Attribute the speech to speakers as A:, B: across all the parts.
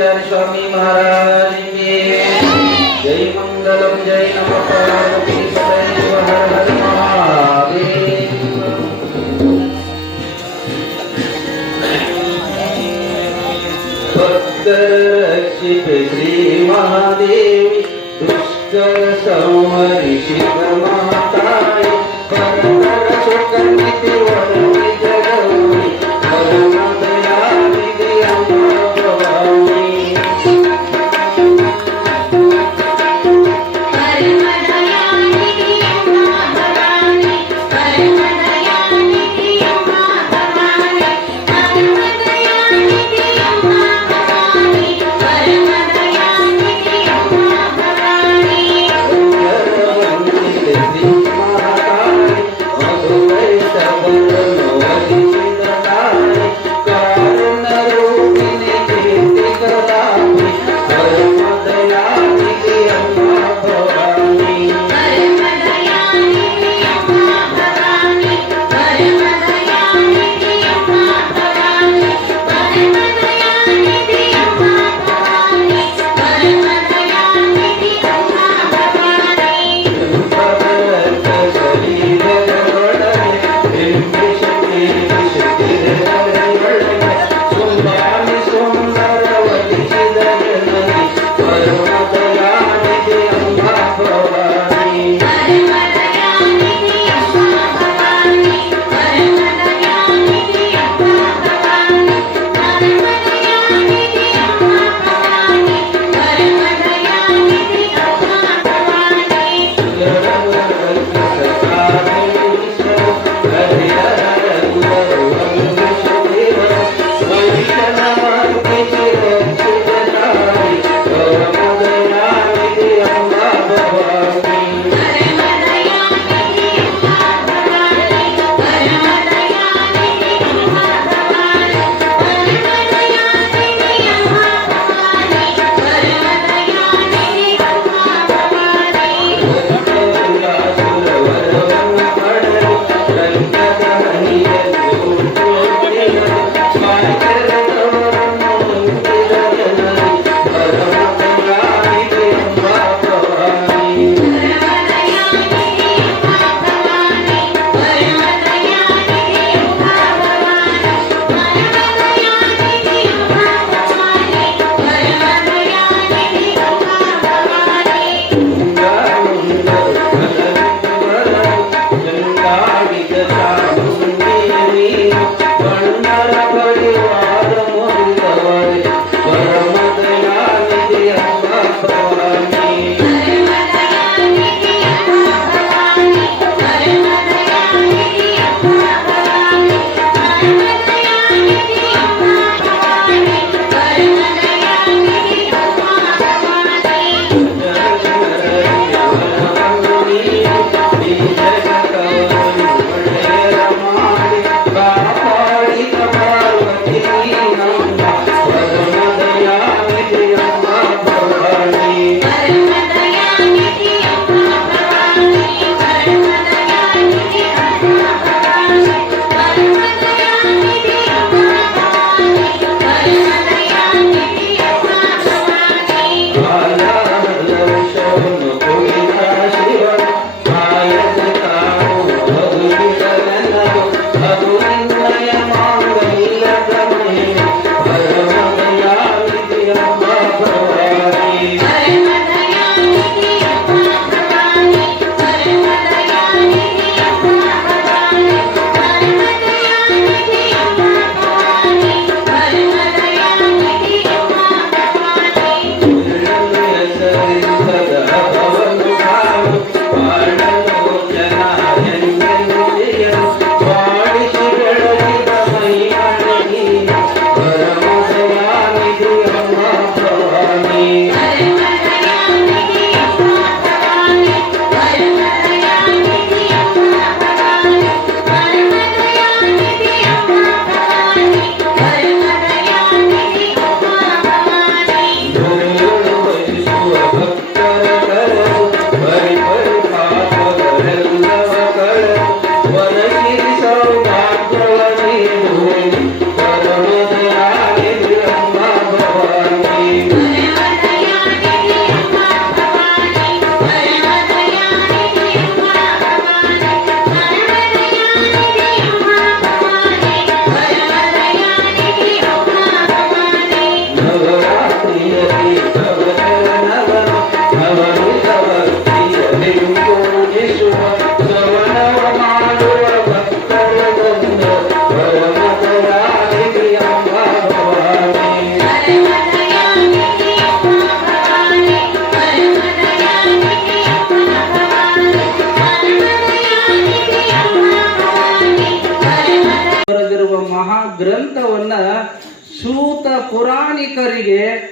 A: আচার্য স্বামী মহারাজ কি জয় মঙ্গল জয় নম শ্রী মহাদেবী
B: দুষ্কর
A: সৌমরিষিকা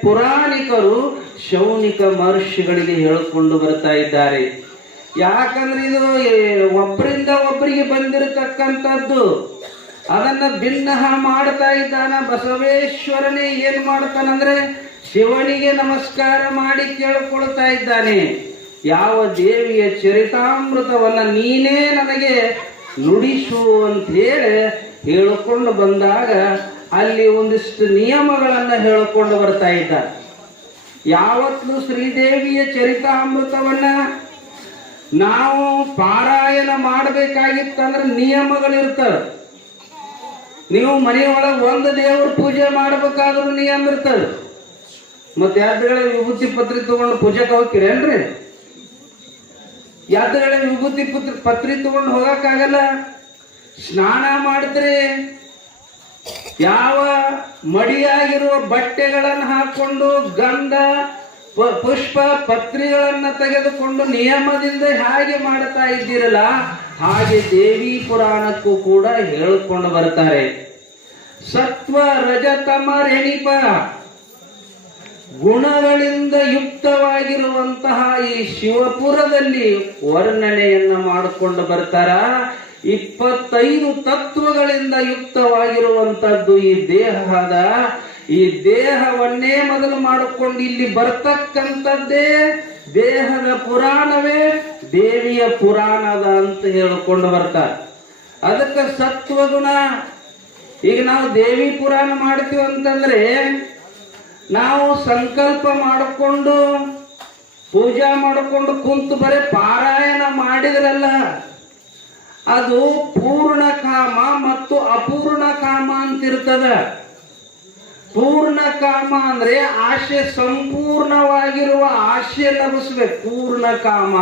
A: ಪುರಾಣಿಕರು ಶೌನಿಕ ಮಹರ್ಷಿಗಳಿಗೆ ಹೇಳಿಕೊಂಡು ಬರ್ತಾ ಇದ್ದಾರೆ. ಯಾಕಂದ್ರೆ ಇದು ಒಬ್ಬರಿಂದ ಒಬ್ಬರಿಗೆ ಬಂದಿರತಕ್ಕಂಥದ್ದು. ಅದನ್ನ ಭಿನ್ನ ಮಾಡ್ತಾ ಇದ್ದಾನ ಬಸವೇಶ್ವರನೇ, ಏನ್ ಮಾಡ್ತಾನಂದ್ರೆ ಶಿವನಿಗೆ ನಮಸ್ಕಾರ ಮಾಡಿ ಕೇಳಿಕೊಳ್ತಾ ಇದ್ದಾನೆ. ಯಾವ ದೇವಿಯ ಚರಿತಾಮೃತವನ್ನ ನೀನೇ ನನಗೆ ನುಡಿಸು ಅಂತ ಹೇಳಿ ಹೇಳಿಕೊಂಡು ಬಂದಾಗ ಅಲ್ಲಿ ಒಂದಿಷ್ಟು ನಿಯಮಗಳನ್ನ ಹೇಳಿಕೊಂಡು ಬರ್ತಾ ಇದ್ದಾರೆ. ಯಾವತ್ತೂ ಶ್ರೀದೇವಿಯ ಚರಿತಾಮೃತವನ್ನ ನಾವು ಪಾರಾಯಣ ಮಾಡಬೇಕಾಗಿತ್ತಂದ್ರೆ ನಿಯಮಗಳಿರ್ತವೆ. ನೀವು ಮನೆಯೊಳಗೆ ಒಂದು ದೇವ್ರ ಪೂಜೆ ಮಾಡ್ಬೇಕಾದ್ರೂ ನಿಯಮ ಇರ್ತದೆ ಮತ್ತೆ ಯಾತ್ರೆಗಳ ವಿಭೂತಿ ಪತ್ರಿ ತಗೊಂಡು ಪೂಜೆಗೆ ಹೋಗ್ತೀರೇನ್ರಿ ಯಾತ್ರೆಗಳ ವಿಭೂತಿ ಪತ್ರ ಪತ್ರಿ ತಗೊಂಡು ಹೋಗಕ್ಕಾಗಲ್ಲ? ಸ್ನಾನ ಮಾಡಿದ್ರೆ ಯಾವ ಮಡಿಯಾಗಿರುವ ಬಟ್ಟೆಗಳನ್ನು ಹಾಕೊಂಡು ಗಂಧ ಪುಷ್ಪ ಪತ್ರಿಗಳನ್ನ ತೆಗೆದುಕೊಂಡು ನಿಯಮದಿಂದ ಹೇಗೆ ಮಾಡ್ತಾ ಇದ್ದೀರಲ್ಲ, ಹಾಗೆ ದೇವಿ ಪುರಾಣಕ್ಕೂ ಕೂಡ ಹೇಳಿಕೊಂಡು ಬರ್ತಾರೆ ಸತ್ವ ರಜತಮ ರೆಣಿಪ ಗುಣಗಳಿಂದ ಯುಕ್ತವಾಗಿರುವಂತಹ ಈ ಶಿವಪುರದಲ್ಲಿ ವರ್ಣನೆಯನ್ನ ಮಾಡಿಕೊಂಡು ಬರ್ತಾರ? ಇಪ್ಪತ್ತೈದು ತತ್ವಗಳಿಂದ ಯುಕ್ತವಾಗಿರುವಂತದ್ದು ಈ ದೇಹದ, ಈ ದೇಹವನ್ನೇ ಮೊದಲು ಮಾಡಿಕೊಂಡು ಇಲ್ಲಿ ಬರ್ತಕ್ಕಂಥದ್ದೇ ದೇಹದ ಪುರಾಣವೇ, ದೇವಿಯ ಪುರಾಣದ ಅಂತ ಹೇಳಿಕೊಂಡು ಬರ್ತಾರೆ. ಅದಕ್ಕೆ ಸತ್ವಗುಣ. ಈಗ ನಾವು ದೇವಿ ಪುರಾಣ ಮಾಡ್ತೀವಿ ಅಂತಂದ್ರೆ, ನಾವು ಸಂಕಲ್ಪ ಮಾಡಿಕೊಂಡು ಪೂಜಾ ಮಾಡಿಕೊಂಡು ಕುಂತು ಬರೀ ಪಾರಾಯಣ ಮಾಡಿದ್ರಲ್ಲ ಅದು ಪೂರ್ಣ ಕಾಮ ಮತ್ತು ಅಪೂರ್ಣ ಕಾಮ ಅಂತಿರ್ತದ. ಪೂರ್ಣ ಕಾಮ ಅಂದ್ರೆ ಆಶೆ ಸಂಪೂರ್ಣವಾಗಿರುವ ಆಶೆ ಲಭಿಸ್ಬೇಕು. ಪೂರ್ಣ ಕಾಮ.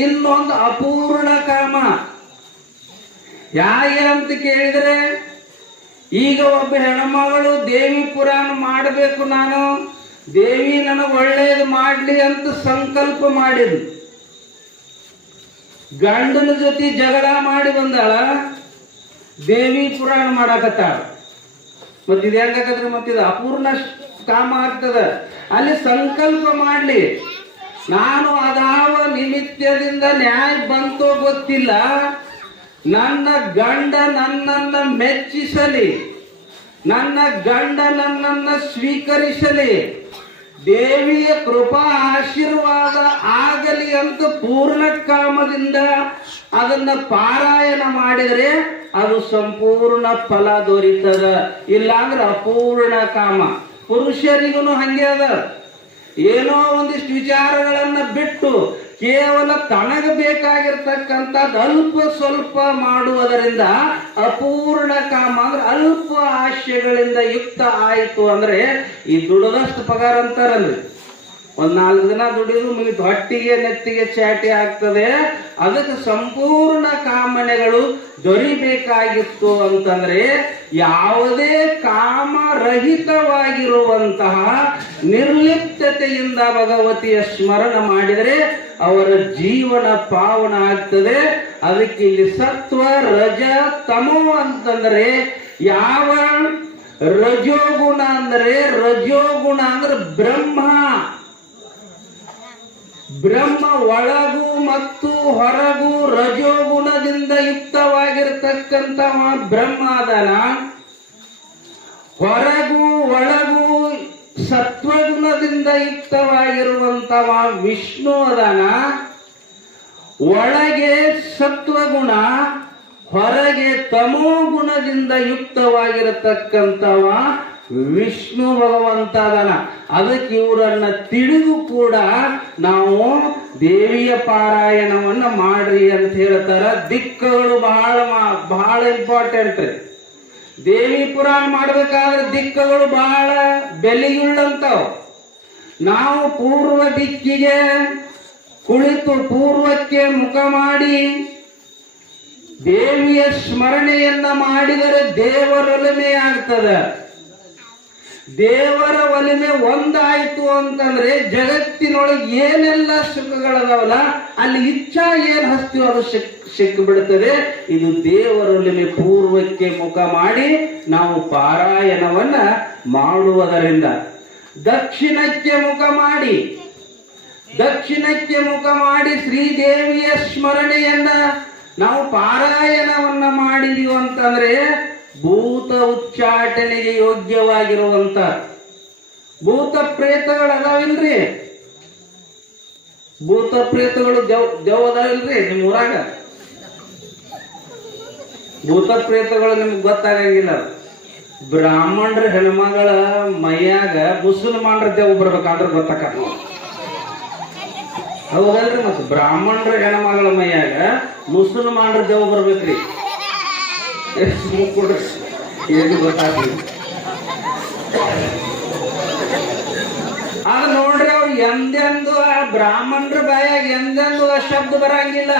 A: ಇನ್ನೊಂದು ಅಪೂರ್ಣ ಕಾಮ. ಯಾಕೆ ಅಂತ ಕೇಳಿದ್ರೆ, ಈಗ ಒಬ್ಬ ಹೆಣ್ಮಗಳು ದೇವಿ ಪುರಾಣ ಮಾಡಬೇಕು ನಾನು, ದೇವಿ ನನಗೆ ಒಳ್ಳೇದು ಮಾಡಲಿ ಅಂತ ಸಂಕಲ್ಪ ಮಾಡಿದ್ಲು. ಗಂಡನ ಜೊತೆ ಜಗಳ ಮಾಡಿ ಬಂದಾಳ, ದೇವಿ ಪುರಾಣ ಮಾಡಾಕತ್ತಾಳ. ಮತ್ತೆ ಇದು ಹೆಂಗಾಕತ್ರಿ ಮತ್ತಿದು ಅಪೂರ್ಣ ಕಾಮ ಆಗ್ತದ. ಅಲ್ಲಿ ಸಂಕಲ್ಪ ಮಾಡ್ಲಿ. ನಾನು ಅದಾವ ನಿಮಿತ್ಯದಿಂದ ನ್ಯಾಯ ಬಂತೋ ಗೊತ್ತಿಲ್ಲ. ನನ್ನ ಗಂಡ ನನ್ನನ್ನ ಮೆಚ್ಚಿಸಲಿ. ನನ್ನ ಗಂಡ ನನ್ನನ್ನ ಸ್ವೀಕರಿಸಲಿ. ದೇವಿಯ ಕೃಪಾ ಆಶೀರ್ವಾದ ಆಗಲಿ ಅಂತ ಪೂರ್ಣ ಕಾಮದಿಂದ ಅದನ್ನ ಪಾರಾಯಣ ಮಾಡಿದರೆ ಅದು ಸಂಪೂರ್ಣ ಫಲ ದೊರೀತದ. ಇಲ್ಲಾಂದ್ರೆ ಅಪೂರ್ಣ ಕಾಮ. ಪುರುಷರಿಗೂ ಹಂಗೆ ಅದ. ಏನೋ ಒಂದಿಷ್ಟು ವಿಚಾರಗಳನ್ನ ಬಿಟ್ಟು ಕೇವಲ ತನಗೆ ಬೇಕಾಗಿರ್ತಕ್ಕಂಥದ್ದು ಅಲ್ಪ ಸ್ವಲ್ಪ ಮಾಡುವುದರಿಂದ ಅಪೂರ್ಣ ಕಾಮ ಅಂದ್ರೆ ಅಲ್ಪ ಆಶಯಗಳಿಂದ ಯುಕ್ತ ಆಯಿತು ಅಂದ್ರೆ ಈ ದುಡದಷ್ಟು ಪಗಾರ ಅಂತಾರಲ್ರಿ. ಒಂದ್ ನಾಲ್ಕು ದಿನ ದುಡಿದು ಮುಗಿತು. ಹೊಟ್ಟಿಗೆ, ನೆತ್ತಿಗೆ ಚಾಟಿ ಆಗ್ತದೆ. ಅದಕ್ಕೆ ಸಂಪೂರ್ಣ ಕಾಮನೆಗಳು ದೊರಿಬೇಕಾಗಿತ್ತು ಅಂತಂದ್ರೆ ಯಾವುದೇ ಕಾಮರಹಿತವಾಗಿರುವಂತಹ ನಿರ್ಲಿಪ್ತತೆಯಿಂದ ಭಗವತಿಯ ಸ್ಮರಣ ಮಾಡಿದರೆ ಅವರ ಜೀವನ ಪಾವನ ಆಗ್ತದೆ. ಅದಕ್ಕೆ ಇಲ್ಲಿ ಸತ್ವ, ರಜ, ತಮೋ ಅಂತಂದ್ರೆ ಯಾವ ರಜೋಗುಣ ಅಂದರೆ ರಜೋಗುಣ ಅಂದ್ರೆ ಬ್ರಹ್ಮ. ಬ್ರಹ್ಮ ಒಳಗೂ ಮತ್ತು ಹೊರಗೂ ರಜೋಗುಣದಿಂದ ಯುಕ್ತವಾಗಿರ್ತಕ್ಕಂಥ ಬ್ರಹ್ಮ ಅದನ ಹೊರಗೂ ಒಳಗೂ ಸತ್ವಗುಣದಿಂದ ಯುಕ್ತವಾಗಿರುವಂತಹ ವಿಷ್ಣು ಅದನ ಒಳಗೆ ಸತ್ವಗುಣ, ಹೊರಗೆ ತಮೋ ಗುಣದಿಂದ ಯುಕ್ತವಾಗಿರತಕ್ಕಂಥವ ವಿಷ್ಣು ಭಗವಂತ ಅದನ. ಅದಕ್ಕೆ ಇವರನ್ನ ತಿಳಿದು ಕೂಡ ನಾವು ದೇವಿಯ ಪಾರಾಯಣವನ್ನ ಮಾಡ್ರಿ ಅಂತ ಹೇಳ್ತಾರ. ದಿಕ್ಕಗಳು ಬಹಳ ಬಹಳ ಇಂಪಾರ್ಟೆಂಟ್ ದೇವಿ ಪುರಾಣ ಮಾಡ್ಬೇಕಾದ್ರೆ ದಿಕ್ಕಗಳು ಬಹಳ ಬೆಲೆಯುಳ್ಳಂತವ್. ನಾವು ಪೂರ್ವ ದಿಕ್ಕಿಗೆ ಕುಳಿತು ಪೂರ್ವಕ್ಕೆ ಮುಖ ಮಾಡಿ ದೇವಿಯ ಸ್ಮರಣೆಯನ್ನ ಮಾಡಿದರೆ ದೇವರೊಲನೆ ಆಗ್ತದ. ದೇವರ ಒಲಿಮೆ ಒಂದಾಯ್ತು ಅಂತಂದ್ರೆ ಜಗತ್ತಿನೊಳಗೆ ಏನೆಲ್ಲ ಸುಖಗಳದಾವಲ್ಲ, ಅಲ್ಲಿ ಇಚ್ಛಾ ಏನ್ ಹಸ್ತೀವೋ ಅದು ಸಿಕ್ ಬಿಡುತ್ತದೆ ಇದು ದೇವರ ಒಲಿಮೆ ಪೂರ್ವಕ್ಕೆ ಮುಖ ಮಾಡಿ ನಾವು ಪಾರಾಯಣವನ್ನ ಮಾಡುವುದರಿಂದ ದಕ್ಷಿಣಕ್ಕೆ ಮುಖ ಮಾಡಿ, ದಕ್ಷಿಣಕ್ಕೆ ಮುಖ ಮಾಡಿ ಶ್ರೀದೇವಿಯ ಸ್ಮರಣೆಯನ್ನ ನಾವು ಪಾರಾಯಣವನ್ನ ಮಾಡಿದೀವಿ ಅಂತಂದ್ರೆ ಭೂತ ಉಚ್ಚಾಟನೆಗೆ ಯೋಗ್ಯವಾಗಿರುವಂತ ಭೂತ ಪ್ರೇತಗಳು ಅದಾವಿಲ್ರಿ ಭೂತ ಪ್ರೇತಗಳು ದೇವ್ ದೇವ್ ಅದಾವಿಲ್ರಿ ನಿಮ್ ಊರಾಗ? ಭೂತ ಪ್ರೇತಗಳು ನಿಮ್ಗೆ ಗೊತ್ತಾಗಂಗಿಲ್ಲ. ಬ್ರಾಹ್ಮಣರ ಹೆಣ್ಮಗಳ ಮೈಯಾಗ ಮುಸಲ್ಮಾನರ ದೇವ್ ಬರ್ಬೇಕಾದ್ರೆ ಗೊತ್ತಾಕ ಹೌದಲ್ರಿ ಮತ್ತೆ ಬ್ರಾಹ್ಮಣರ ಹೆಣ್ಮಗಳ ಮೈಯಾಗ ಮುಸಲ್ಮಾನರ ದೇವ್ ಬರ್ಬೇಕ್ರಿ. ಎಷ್ಟು ಕೊಡ್ರಿ ಏನು ಗೊತ್ತಾಗ್ಲಿ ಆಗ ನೋಡ್ರಿ ಅವ್ರು ಎಂದೆಂದು ಆ ಬ್ರಾಹ್ಮಣರ ಬಾಯಾಗ ಎಂದೆಂದು ಆ ಶಬ್ದ ಬರಂಗಿಲ್ಲ.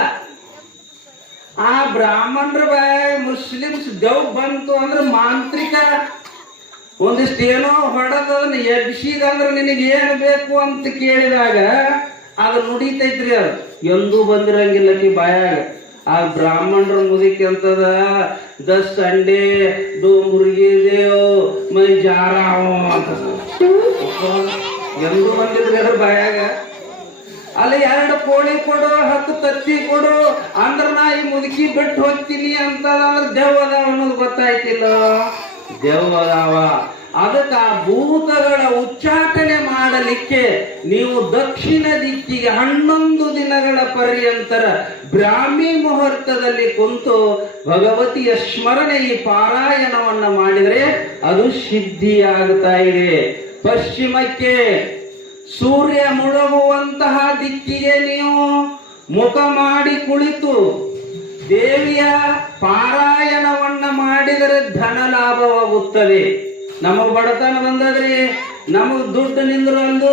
A: ಆ ಬ್ರಾಹ್ಮಣರ ಬಾಯಾಗ ಮುಸ್ಲಿಮ್ಸ್ ದವ್ ಬಂತು ಅಂದ್ರೆ ಮಾಂತ್ರಿಕ. ಒಂದಿಷ್ಟು ಏನೋ ಹೊಡೆದದನ್ನ ಎಬ್ಸಿದಂದ್ರೆ ನಿನಗೆ ಏನು ಬೇಕು ಅಂತ ಕೇಳಿದಾಗ ಅದು ನುಡಿತೈತ್ರಿ ಅದು. ಎಂದೂ ಬಂದಿರಂಗಿಲ್ಲ ನೀ ಬಾಯಾಗ. ಆ ಬ್ರಾಹ್ಮಣರ ಮುದುಕಿ ಅಂತದ ದಸ್ ಸಂಡೆ, ದೋ ಮುರುಗಿ ದೇವ್, ಮೈ ಜಾರಾವ ಅಂತ. ಎಂದೂ ಬಂದಿದ್ರಿ ಬಾಯಾಗ. ಅಲ್ಲಿ ಎರಡು ಕೋಳಿ ಕೊಡು, ಹತ್ತು ತತ್ತಿ ಕೊಡು, ಅಂದ್ರ ನಾ ಈ ಮುದುಕಿ ಬಿಟ್ಟು ಹೋಗ್ತೀನಿ ಅಂತ ದೆವ್ವ ಅದಾವ ಅನ್ನೋದು ಗೊತ್ತಾಯ್ತಿಲ್ಲ. ದೇವ್ ಅದಕ್ಕೆ ಆ ಭೂತಗಳ ಉಚ್ಚಾಟನೆ ಮಾಡಲಿಕ್ಕೆ ನೀವು ದಕ್ಷಿಣ ದಿಕ್ಕಿಗೆ ಹನ್ನೊಂದು ದಿನಗಳ ಪರ್ಯಂತರ ಬ್ರಾಹ್ಮಿ ಮುಹೂರ್ತದಲ್ಲಿ ಕುಂತು ಭಗವತಿಯ ಸ್ಮರಣೆ ಈ ಪಾರಾಯಣವನ್ನು ಮಾಡಿದರೆ ಅದು ಸಿದ್ಧಿಯಾಗ್ತಾ ಇದೆ. ಪಶ್ಚಿಮಕ್ಕೆ ಸೂರ್ಯ ಮುಳುಗುವಂತಹ ದಿಕ್ಕಿಗೆ ನೀವು ಮುಖ ಮಾಡಿ ಕುಳಿತು ದೇವಿಯ ಪಾರಾಯಣವನ್ನ ಮಾಡಿದರೆ ಧನ ಲಾಭವಾಗುತ್ತದೆ ನಮಗ್ ಬಡತನ ಬಂದದ್ರಿ. ನಮಗ್ ದುಡ್ಡು ನಿಂದ್ರು ಅಂದು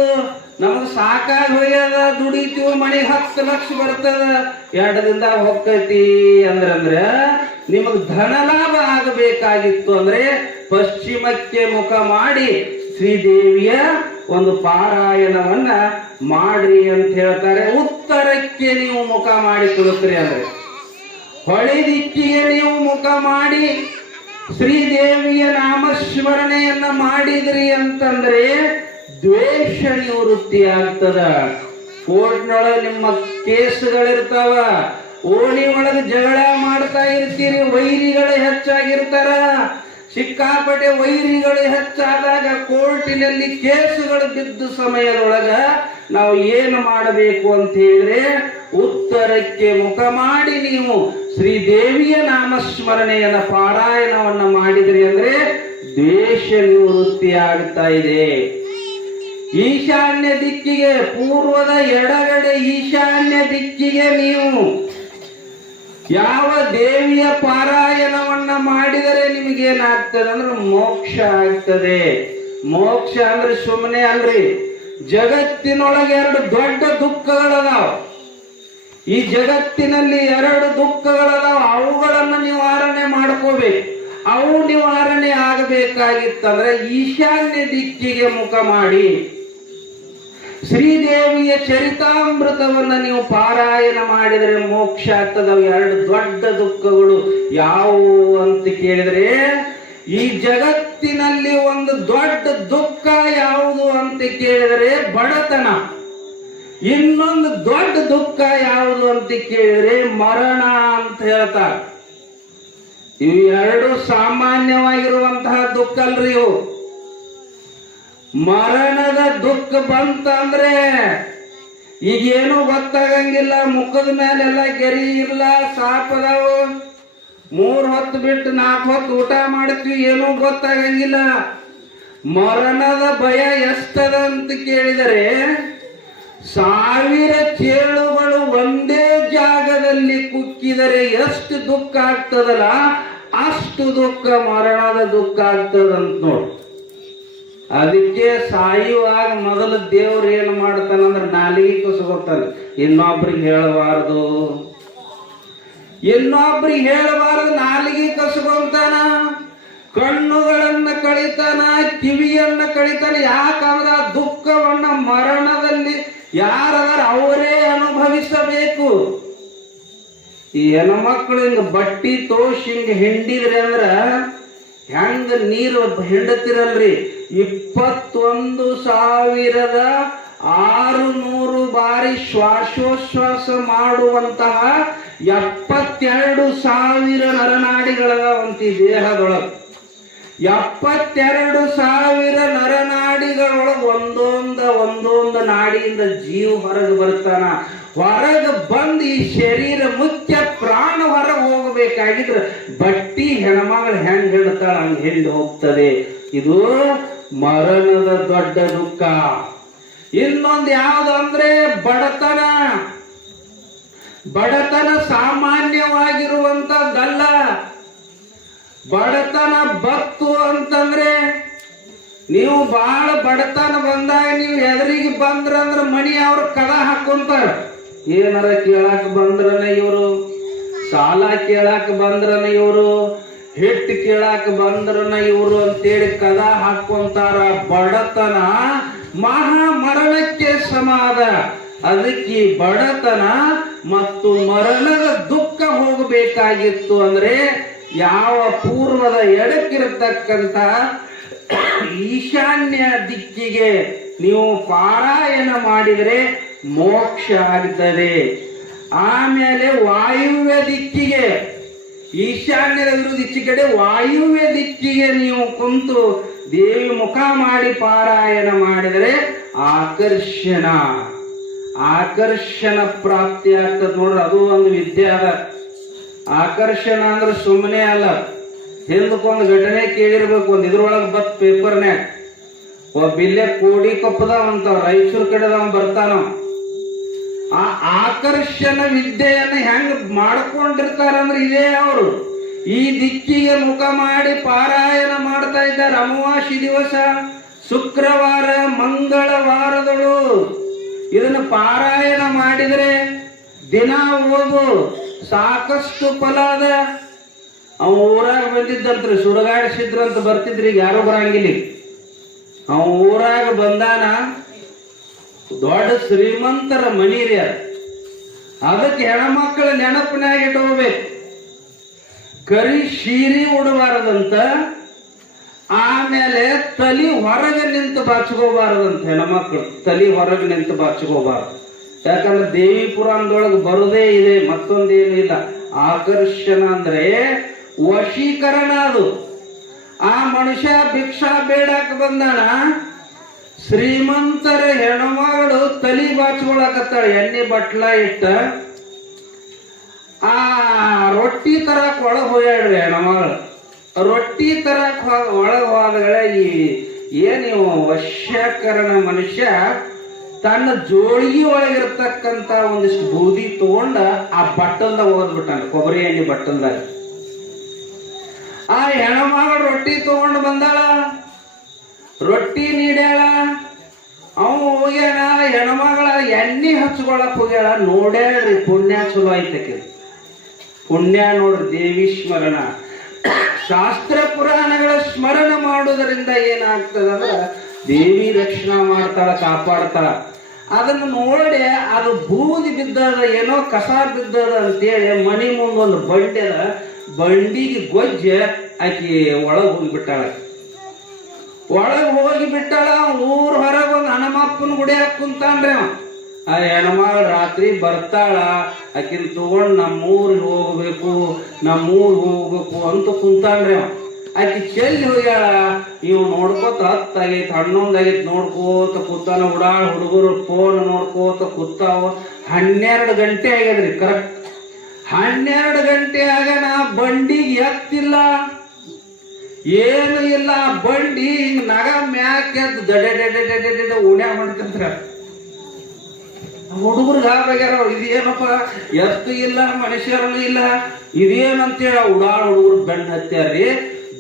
A: ನಮಗ್ ಸಾಕಾಗಿ ಹೋಗ್ಯದ, ದುಡಿತೀವಿ ಮನೆ ಹತ್ತು ಲಕ್ಷ ಬರ್ತದ. ಎರಡು ದಿನದಾಗ ಹೋಗ್ತೈತಿ ಅಂದ್ರಂದ್ರ ನಿಮಗ್ ಧನ ಲಾಭ ಆಗಬೇಕಾಗಿತ್ತು ಅಂದ್ರೆ ಪಶ್ಚಿಮಕ್ಕೆ ಮುಖ ಮಾಡಿ ಶ್ರೀದೇವಿಯ ಒಂದು ಪಾರಾಯಣವನ್ನ ಮಾಡ್ರಿ ಅಂತ ಹೇಳ್ತಾರೆ. ಉತ್ತರಕ್ಕೆ ನೀವು ಮುಖ ಮಾಡಿ ಕೊಡುತ್ತೀರಿ ಅಂದ್ರೆ ಹೊಳೆ ದಿಕ್ಕಿಗೆ ನೀವು ಮುಖ ಮಾಡಿ ಶ್ರೀದೇವಿಯ ನಾಮಸ್ಮರಣೆಯನ್ನ ಮಾಡಿದ್ರಿ ಅಂತಂದ್ರೆ ದ್ವೇಷ ನಿವೃತ್ತಿ ಆಗ್ತದ. ಕೋರ್ಟ್ನೊಳಗೆ ನಿಮ್ಮ ಕೇಸ್ಗಳಿರ್ತಾವ. ಓಣಿ ಒಳಗೆ ಜಗಳ ಮಾಡ್ತಾ ಇರ್ತೀರಿ, ವೈರಿಗಳು ಹೆಚ್ಚಾಗಿರ್ತಾರ. ಸಿಕ್ಕಾಪಟ್ಟೆ ವೈರಿಗಳು ಹೆಚ್ಚಾದಾಗ ಕೋರ್ಟಿನಲ್ಲಿ ಕೇಸುಗಳು ಬಿದ್ದ ಸಮಯದೊಳಗ ನಾವು ಏನು ಮಾಡಬೇಕು ಅಂತ ಹೇಳಿದ್ರೆ ಉತ್ತರಕ್ಕೆ ಮುಖ ಮಾಡಿ ನೀವು ಶ್ರೀದೇವಿಯ ನಾಮಸ್ಮರಣೆಯನ್ನ ಪಾರಾಯಣವನ್ನ ಮಾಡಿದ್ರಿ ಅಂದ್ರೆ ದೇಶ ನಿವೃತ್ತಿ ಆಗ್ತಾ ಇದೆ. ಈಶಾನ್ಯ ದಿಕ್ಕಿಗೆ, ಪೂರ್ವದ ಎಡಗಡೆ ಈಶಾನ್ಯ ದಿಕ್ಕಿಗೆ ನೀವು ಯಾವ ದೇವಿಯ ಪಾರಾಯಣವನ್ನ ಮಾಡಿದರೆ ನಿಮಗೇನಾಗ್ತದೆ ಅಂದ್ರೆ ಮೋಕ್ಷ ಆಗ್ತದೆ. ಮೋಕ್ಷ ಅಂದ್ರೆ ಸುಮ್ಮನೆ ಅಲ್ರಿ. ಜಗತ್ತಿನೊಳಗೆ ಎರಡು ದೊಡ್ಡ ದುಃಖಗಳದಾವ. ಈ ಜಗತ್ತಿನಲ್ಲಿ ಎರಡು ದುಃಖಗಳದಾವ, ಅವುಗಳನ್ನು ನಿವಾರಣೆ ಮಾಡ್ಕೋಬೇಕು. ಅವು ನಿವಾರಣೆ ಆಗಬೇಕಾಗಿತ್ತಂದ್ರೆ ಈಶಾನ್ಯ ದಿಕ್ಕಿಗೆ ಮುಖ ಮಾಡಿ. ಶ್ರೀದೇವಿಯ ಚರಿತಾಮೃತವನ್ನು ನೀವು ಪಾರಾಯಣ ಮಾಡಿದರೆ ಮೋಕ್ಷ ಆಗ್ತದ ಎರಡು ದೊಡ್ಡ ದುಃಖಗಳು ಯಾವುವು ಅಂತ ಕೇಳಿದ್ರೆ, ಈ ಜಗತ್ತಿನಲ್ಲಿ ಒಂದು ದೊಡ್ಡ ದುಃಖ ಯಾವುದು ಅಂತ ಕೇಳಿದರೆ ಬಡತನ. ಇನ್ನೊಂದು ದೊಡ್ಡ ದುಃಖ ಯಾವುದು ಅಂತ ಕೇಳಿದ್ರೆ ಮರಣ ಅಂತ ಹೇಳ್ತಾರೆ. ಎರಡು ಸಾಮಾನ್ಯವಾಗಿರುವಂತಹ ದುಃಖ ಅಲ್ರಿ ಇವು. ಮರಣದ ದುಃಖ ಬಂತಂದ್ರೆ ಈಗೇನು ಗೊತ್ತಾಗಂಗಿಲ್ಲ, ಮುಖದ ಮೇಲೆಲ್ಲ ಗೆರಿ ಇಲ್ಲ ಸಾಪದವು. ಮೂರ್ ಹೊತ್ತು ಬಿಟ್ಟು ನಾಲ್ಕು ಹೊತ್ತು ಊಟ ಮಾಡ್ತೀವಿ, ಏನೂ ಗೊತ್ತಾಗಂಗಿಲ್ಲ. ಮರಣದ ಭಯ ಎಷ್ಟದ ಅಂತ ಕೇಳಿದರೆ ಸಾವಿರ ಚೇಳುಗಳು ಒಂದೇ ಜಾಗದಲ್ಲಿ ಕುಕ್ಕಿದರೆ ಎಷ್ಟು ದುಃಖ ಆಗ್ತದಲ್ಲ? ಅಷ್ಟು ದುಃಖ, ಮರಣದ ದುಃಖ ಆಗ್ತದಂತ ನೋಡಿ. ಅದಕ್ಕೆ ಸಾಯುವಾಗ ಮೊದಲು ದೇವ್ರು ಏನು ಮಾಡ್ತಾನಂದ್ರೆ ನಾಲಿಗೆ ಕುಸ್ಕೊತಾನೆ. ಇನ್ನೊಬ್ರಿಗೆ ಹೇಳಬಾರದು. ಇನ್ನೊಬ್ರಿಗೆ ಹೇಳಬಾರದು, ನಾಲಿಗೆ ಕಸ್ಕೊಂತಾನ. ಕಣ್ಣುಗಳನ್ನ ಕಳಿತಾನ, ಕಿವಿಯನ್ನ ಕಳಿತಾನ. ಯಾಕಂದ್ರ ಆ ದುಃಖವನ್ನ ಮರಣದಲ್ಲಿ ಯಾರದಾರ ಅವರೇ ಅನುಭವಿಸಬೇಕು. ಈ ಹೆಣ್ಮಕ್ಳು ಹಿಂಗ ಬಟ್ಟಿ ತೋಷ್ ಹಿಂಗ ಹಿಂಡಿದ್ರಿ ಅಂದ್ರ ಹೆಂಗ ನೀರು ಹಿಂಡತಿರಲ್ರಿ? ಇಪ್ಪತ್ತೊಂದು ಸಾವಿರದ ಆರು ನೂರು ಬಾರಿ ಶ್ವಾಸೋಶ್ವಾಸ ಮಾಡುವಂತಹ ಎಪ್ಪತ್ತೆರಡು ಸಾವಿರ ನರನಾಡಿಗಳವಂತ ಈ ದೇಹದೊಳಗೆ. ಎಪ್ಪತ್ತೆರಡು ಸಾವಿರ ನರನಾಡಿಗಳೊಳಗೆ ಒಂದೊಂದ ಒಂದೊಂದ ನಾಡಿಯಿಂದ ಜೀವ ಹೊರಗೆ ಬರ್ತಾನ. ಹೊರಗೆ ಬಂದು ಈ ಶರೀರ ಮುಖ್ಯ ಪ್ರಾಣ ಹೊರಗೆ ಹೋಗಬೇಕಾಗಿದ್ರೆ ಬಟ್ಟಿ ಹೆಣ್ಮಗಳು ಹೆಂಗ್ ಹಿಡ್ತಾಳ ಹಂಗ್ ಹಿಡಿದು ಹೋಗ್ತದೆ. ಇದು ಮರಣದ ದೊಡ್ಡ ದುಃಖ. ಇನ್ನೊಂದು ಯಾವುದು ಅಂದ್ರೆ ಬಡತನ. ಬಡತನ ಸಾಮಾನ್ಯವಾಗಿರುವಂತದ್ದಲ್ಲ. ಬಡತನ ಬತ್ತು ಅಂತಂದ್ರೆ ನೀವು ಬಹಳ ಬಡತನ ಬಂದಾಗ ನೀವು ಎದುರಿಗೆ ಬಂದ್ರಂದ್ರ ಮಣಿ ಅವ್ರ ಕದ ಹಾಕೊಂತಾರ. ಏನಾರ ಕೇಳಾಕ ಬಂದ್ರನ ಇವರು? ಸಾಲ ಕೇಳಾಕ ಬಂದ್ರನ ಇವರು? ಹಿಟ್ಟು ಕೇಳಾಕ ಬಂದ್ರನ ಇವರು ಅಂತೇಳಿ ಕದ ಹಾಕೊಂತಾರ. ಬಡತನ ಮಹಾ ಮರಣಕ್ಕೆ ಸಮಾದ ಅದಕ್ಕೆ ಬಡತನ ಮತ್ತು ಮರಣದ ದುಃಖ ಹೋಗಬೇಕಾಗಿತ್ತು ಅಂದ್ರೆ ಯಾವ ಪೂರ್ವದ ಎಡಕ್ಕಿರತಕ್ಕಂತ ಈಶಾನ್ಯ ದಿಕ್ಕಿಗೆ ನೀವು ಪಾರಾಯಣ ಮಾಡಿದರೆ ಮೋಕ್ಷ ಆಗ್ತದೆ. ಆಮೇಲೆ ವಾಯುವ್ಯ ದಿಕ್ಕಿಗೆ ಈಶಾನ್ಯದ ವಿರುದ್ಧ ಕಡೆ ವಾಯುವ್ಯ ದಿಕ್ಕಿಗೆ ನೀವು ಕುಂತು ದೇವಿ ಮುಖ ಮಾಡಿ ಪಾರಾಯಣ ಮಾಡಿದರೆ ಆಕರ್ಷಣ. ಆಕರ್ಷಣ ಪ್ರಾಪ್ತಿ ಆಗ್ತದೆ ನೋಡ್ರಿ, ಅದು ಒಂದು ವಿದ್ಯೆ ಅದ. ಆಕರ್ಷಣ ಅಂದ್ರೆ ಸುಮ್ಮನೆ ಅಲ್ಲ. ಹಿಂದಕ್ಕೊಂದು ಘಟನೆ ಕೇಳಿರ್ಬೇಕು. ಒಂದು ಇದ್ರೊಳಗೆ ಬತ್ ಪೇಪರ್ನ್ಯಾಗ ಒಬ್ಬ ಇಲ್ಲೇ ಕೋಡಿ ಕಪ್ಪದ ಅಂತ ರೈಚೂರು ಕಡೆದವ ಬರ್ತಾನ. ಆ ಆಕರ್ಷಣ ವಿದ್ಯೆಯನ್ನ ಹೆಂಗ್ ಮಾಡ್ಕೊಂಡಿರ್ತಾರಂದ್ರೆ ಇದೇ ಅವರು. ಈ ದಿಕ್ಕಿಗೆ ಮುಖ ಮಾಡಿ ಪಾರಾಯಣ ಮಾಡ್ತಾ ಇದ್ದಾರೆ ಅಮಾವಾಸಿ ದಿವಸ, ಶುಕ್ರವಾರ, ಮಂಗಳವಾರದಳು. ಇದನ್ನ ಪಾರಾಯಣ ಮಾಡಿದರೆ ದಿನ ಓದು. ಸಾಕಷ್ಟು ಫಲ ಅದ. ಅವ ಊರಾಗ ಬಂದಿದ್ದಂತ್ರಿ, ಸುಡಗಾಡಿಸಿದ್ರಂತ ಬರ್ತಿದ್ರಿ, ಈಗ ಯಾರೋ ಬರಂಗಿಲ್ಲ. ಅವ ಊರಾಗ ಬಂದಾನ, ದೊಡ್ಡ ಶ್ರೀಮಂತರ ಮನಿ ರೀ ಅದು. ಅದಕ್ಕೆ ಹೆಣ್ಮಕ್ಳ ನೆನಪಿನಾಗ ಇಟ್ಕೋಬೇಕು ಕರಿ ಶೀರಿ ಉಡಬಾರದಂತ, ಆಮೇಲೆ ತಲಿ ಹೊರಗೆ ನಿಂತು ಬಾಚ್ಕೋಬಾರದಂತ ಹೆಣ್ಮಕ್ಳು. ತಲಿ ಹೊರಗೆ ನಿಂತು ಬಾಚ್ಕೋಬಾರ್ದು. ಯಾಕಂದ್ರೆ ದೇವಿ ಪುರಾಣದೊಳಗೆ ಬರೋದೇ ಇದೆ ಮತ್ತೊಂದೇನಿಲ್ಲ ಆಕರ್ಷಣ ಅಂದ್ರೆ ವಶೀಕರಣ ಅದು. ಆ ಮನುಷ್ಯ ಭಿಕ್ಷಾ ಬೇಡಕ್ಕೆ ಬಂದಾನ, ಶ್ರೀಮಂತರ ಹೆಣ್ಮಗಳು ತಲಿ ಬಾಚ್ಕೊಳಕತ್ತಾಳ, ಎಣ್ಣೆ ಬಟ್ಲ ಇಟ್ಟ. ಆ ರೊಟ್ಟಿ ತರಕ್ ಒಳಗೆ ಹೋಗ್ಯಾಳ್ರಿ ಹೆಣ್ಮಗಳು. ರೊಟ್ಟಿ ತರಕ್ ಒಳಗೆ ಹೋದಗಳೇ ಈ, ಏನು ವಶ್ಯಕರಣ ಮನುಷ್ಯ, ತನ್ನ ಜೋಳಿಗೆ ಒಳಗಿರ್ತಕ್ಕಂತ ಒಂದಿಷ್ಟು ಬೂದಿ ತಗೊಂಡ ಆ ಬಟ್ಟಲ್ದಾಗ ಓದ್ಬಿಟ್ಟಾನ ಕೊಬ್ಬರಿ ಎಣ್ಣೆ ಬಟ್ಟಲ್ದಾಗ. ಆ ಹೆಣ್ಮಗಳು ರೊಟ್ಟಿ ತಗೊಂಡು ಬಂದಾಳ. ರೊಟ್ಟಿ ನೀಡ್ಯಾಳ. ಅವು ಹೋಗ್ಯಾನ, ಹೆಣ್ಮಗಳ ಎಣ್ಣೆ ಹಚ್ಕೊಳಕ್ ಹೋಗ್ಯಾಳ. ನೋಡ್ಯಾಳ್ರಿ ಪುಣ್ಯ ಚಲೋ ಐತಕ್ಕೆ ಪುಣ್ಯ ನೋಡ್ರಿ ದೇವಿ ಸ್ಮರಣ. ಶಾಸ್ತ್ರ ಪುರಾಣಗಳ ಸ್ಮರಣ ಮಾಡೋದರಿಂದ ಏನಾಗ್ತದಂದ್ರೆ ದೇವಿ ರಕ್ಷಣಾ ಮಾಡ್ತಾಳ, ಕಾಪಾಡ್ತಾಳ. ಅದನ್ನು ನೋಡಿ ಅದು ಬೂದಿ ಬಿದ್ದದ, ಏನೋ ಕಸ ಬಿದ್ದದ ಅಂತೇಳಿ ಮನಿ ಮುಂದೊಂದು ಒಂದು ಬಂಡಿ ಅದ ಬಂಡಿಗೆ ಗೊಜ್ಜೆ ಆಕಿ ಒಳಗೆ ಹೋಗಿಬಿಟ್ಟಾಳ ಒಳಗೆ ಹೋಗಿ ಬಿಟ್ಟಾಳ ಊರ್ ಹೊರಗೆ ಒಂದು ಹನುಮಪ್ಪನ ಗುಡಿ ಕುಂತಾನ್ರಿ ಅವ ಆ ಹೆಣ್ಮಗಳು ರಾತ್ರಿ ಬರ್ತಾಳ, ಆಕಿನ ತಗೊಂಡ್ ನಮ್ಮೂರಿಗೆ ಹೋಗ್ಬೇಕು ನಮ್ಮೂರಿಗೆ ಹೋಗ್ಬೇಕು ಅಂತ ಕುಂತಾನ್ರಿ ಅವ ಆಕಿ ಚೆಲ್ಲಿ ಹೋಗ್ಯಾಳ, ಇವ್ ನೋಡ್ಕೋತ ಹತ್ತಾಗೈತಿ ಹನ್ನೊಂದಾಗೈತಿ ನೋಡ್ಕೋತ ಕೂತಾನ ಉಡಾಳ ಹುಡುಗರು ಫೋನ್ ನೋಡ್ಕೋತ ಕೂತಾವ, ಹನ್ನೆರಡು ಗಂಟೆ ಆಗ್ಯದ್ರಿ ಕರೆಕ್ಟ್ ಹನ್ನೆರಡು ಗಂಟೆ ಆಗನ ಬಂಡಿಗೆ ಎತ್ತಿಲ್ಲ. ಏನು ಇಲ್ಲ, ಬಂಡಿ ಹಿಂಗ್ ನಗ ಮ್ಯಾಕ್ ಎದ್ದು ದಡೆ ಉಣ್ಯಾಗ ಹೊಂಟಂತ್ರ ಹುಡುಗರು ಗಾಬಾಗ್ಯಾರ ಇದೇನಪ್ಪ, ಎತ್ತು ಇಲ್ಲ ಮನುಷ್ಯರು ಇಲ್ಲ. ಇದೇನಂತೇಳಿ ಉಡಾಳ ಹುಡುಗರು ಬೆಣ್ಣ ಹತ್ಯಾರ್ರಿ.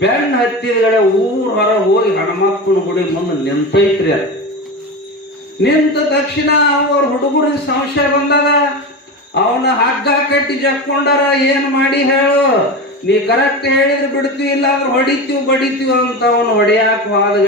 A: ಬೆಣ್ಣ ಹತ್ತಿದಗಡೆ ಊರ್ ಹೊರ ಹೋಗಿ ಹನುಮಪ್ಪನ ಗುಡಿ ಮುಂದೆ ನಿಂತೈತ್ರಿ ನಿಂತ ತಕ್ಷಣ ಅವ್ರ ಹುಡುಗರಿಗೆ ಸಂಶಯ ಬಂದದ. ಅವನ ಹಗ್ಗ ಕಟ್ಟಿ ಜಕ್ಕೊಂಡಾರ ಏನ್ ಮಾಡಿ ಹೇಳು? ನೀ ಕರೆಕ್ಟ್ ಹೇಳಿದ್ರೆ ಬಿಡ್ತೀವಿ ಇಲ್ಲ ಅಂದ್ರೆ ಹೊಡಿತೀವಿ, ಬಡಿತೀವಿ ಅಂತ ಅವನು ಹೊಡೆಯಾಕ ಹೋದ